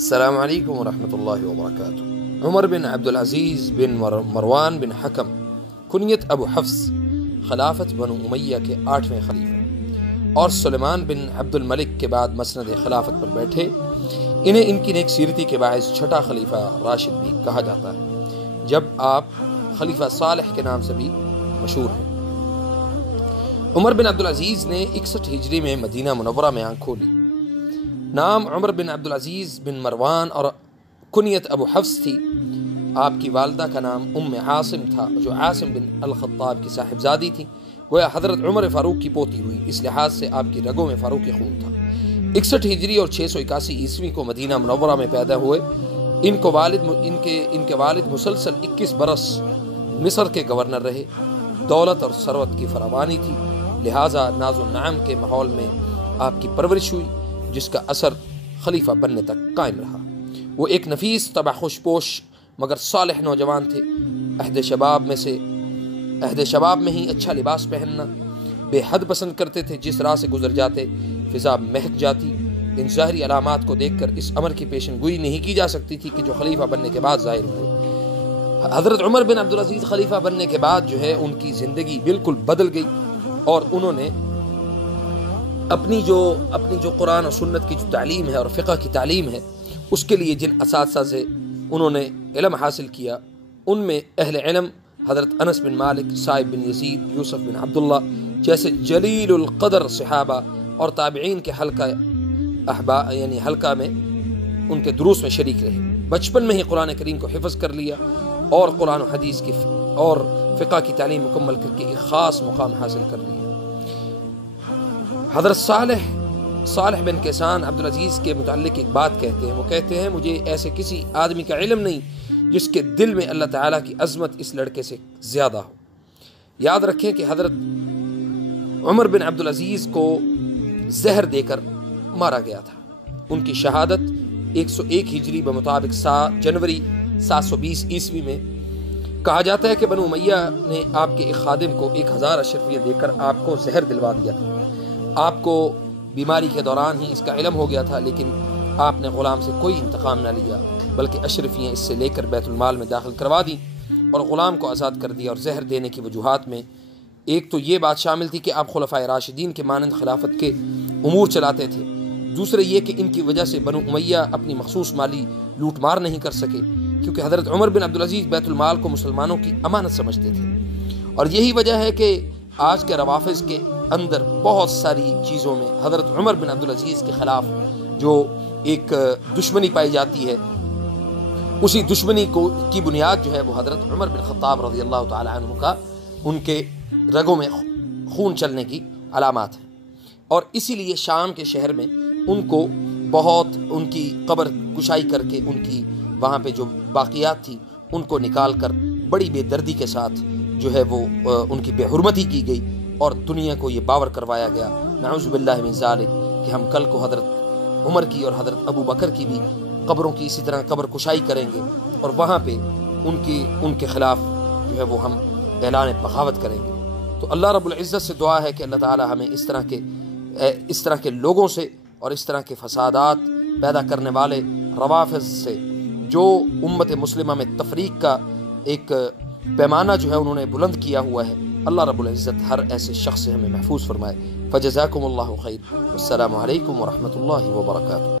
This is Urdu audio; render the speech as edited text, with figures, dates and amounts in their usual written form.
السلام علیکم ورحمۃ اللہ وبرکاتہ۔ عمر بن عبدالعزیز بن مروان بن حکم کنیت ابو حفص خلافت بنو امیہ کے 8ویں خلیفہ اور سلیمان بن عبد الملک کے بعد مسند خلافت پر بیٹھے۔ انہیں ان کی نیک سیرتی کے باعث چھٹا خلیفہ راشد بھی کہا جاتا ہے، جب آپ خلیفہ صالح کے نام سے بھی مشہور ہیں۔ عمر بن عبدالعزیز نے 61 ہجری میں مدینہ منورہ میں آنکھ کھولی۔ نام عمر بن عبدالعزیز بن مروان اور کنیت ابو حفص تھی۔ آپ کی والدہ کا نام ام عاصم تھا، جو عاصم بن الخطاب کی صاحبزادی تھی، گویا حضرت عمر فاروق کی پوتی ہوئی، اس لحاظ سے آپ کی رگوں میں فاروقی خون تھا۔ 61 ہجری اور 681 عیسوی کو مدینہ منورہ میں پیدا ہوئے۔ ان کے والد مسلسل 21 برس مصر کے گورنر رہے۔ دولت اور ثروت کی فراوانی تھی، لہٰذا ناز و نعم کے ماحول میں آپ کی پرورش ہوئی، جس کا اثر خلیفہ بننے تک قائم رہا۔ وہ ایک نفیس طبع خوش پوش مگر صالح نوجوان تھے۔ عہد شباب میں ہی اچھا لباس پہننا بے حد پسند کرتے تھے۔ جس راہ سے گزر جاتے فضا مہک جاتی۔ ان ظاہری علامات کو دیکھ کر اس امر کی پیشن گوئی نہیں کی جا سکتی تھی کہ جو خلیفہ بننے کے بعد ظاہر ہوئے۔ حضرت عمر بن عبدالعزیز خلیفہ بننے کے بعد ان کی زندگی بالکل بدل گئی، اور انہوں نے اپنی جو قرآن و سنت کی جو تعلیم ہے اور فقہ کی تعلیم ہے، اس کے لیے جن اساتذہ سے انہوں نے علم حاصل کیا، ان میں اہل علم حضرت انس بن مالک، صائب بن یزید، یوسف بن عبداللہ جیسے جلیل القدر صحابہ اور تابعین کے حلقہ میں ان کے دروس میں شریک رہے۔ بچپن میں ہی قرآن کریم کو حفظ کر لیا اور قرآن و حدیث کی اور فقہ کی تعلیم مکمل کر کے ایک خاص مقام حاصل کر لیا۔ حضرت صالح بن کیسان عبدالعزیز کے متعلق ایک بات کہتے ہیں۔ وہ کہتے ہیں، مجھے ایسے کسی آدمی کا علم نہیں جس کے دل میں اللہ تعالیٰ کی عظمت اس لڑکے سے زیادہ ہو۔ یاد رکھیں کہ حضرت عمر بن عبدالعزیز کو زہر دے کر مارا گیا تھا۔ ان کی شہادت 101 ہجری بمطابق جنوری 720 عیسوی میں۔ کہا جاتا ہے کہ بنو امیہ نے آپ کے ایک خادم کو 1000 اشرفیہ دے کر آپ کو زہر دلوا دیا تھا۔ آپ کو بیماری کے دوران ہی اس کا علم ہو گیا تھا، لیکن آپ نے غلام سے کوئی انتقام نہ لیا، بلکہ اشرفیاں اس سے لے کر بیت المال میں داخل کروا دیں اور غلام کو آزاد کر دیا۔ اور زہر دینے کی وجوہات میں ایک تو یہ بات شامل تھی کہ آپ خلفائے راشدین کے مانند خلافت کے امور چلاتے تھے، دوسرے یہ کہ ان کی وجہ سے بنو امیہ اپنی مخصوص مالی لوٹ مار نہیں کر سکے، کیونکہ حضرت عمر بن عبدالعزیز بیت المال کو مسلمانوں کی امانت سمجھتے تھے۔ اور یہی وجہ ہے کہ آج کے روافض کے اندر بہت ساری چیزوں میں حضرت عمر بن عبدالعزیز کے خلاف جو ایک دشمنی پائی جاتی ہے، اسی دشمنی کی بنیاد ہے وہ حضرت عمر بن خطاب رضی اللہ تعالی عنہ کا ان کے رگوں میں خون چلنے کی علامات ہیں۔ اور اسی لیے شام کے شہر میں ان کو بہت ان کی قبر کشائی کر کے ان کی وہاں پہ جو باقیات تھی ان کو نکال کر بڑی بے دردی کے ساتھ وہ ان کی بے حرمتی کی گئی، اور دنیا کو یہ باور کروایا گیا، نعوذ باللہ من ذالک، کہ ہم کل کو حضرت عمر کی اور حضرت ابو بکر کی بھی قبروں کی اسی طرح قبر کشائی کریں گے، اور وہاں پہ ان کے خلاف وہ ہم اعلان بغاوت کریں گے۔ تو اللہ رب العزت سے دعا ہے کہ اللہ تعالی ہمیں اس طرح کے لوگوں سے اور اس طرح کے فسادات پیدا کرنے والے روافض سے، جو امت مسلمہ میں تفریق کا ایک پیمانہ انہوں نے بلند کیا ہوا ہے، اللہ رب العزت ہر ایسے شخص سے ہمیں محفوظ فرمائے۔ فجزاکم اللہ خیر، والسلام علیکم ورحمۃ اللہ وبرکاتہ۔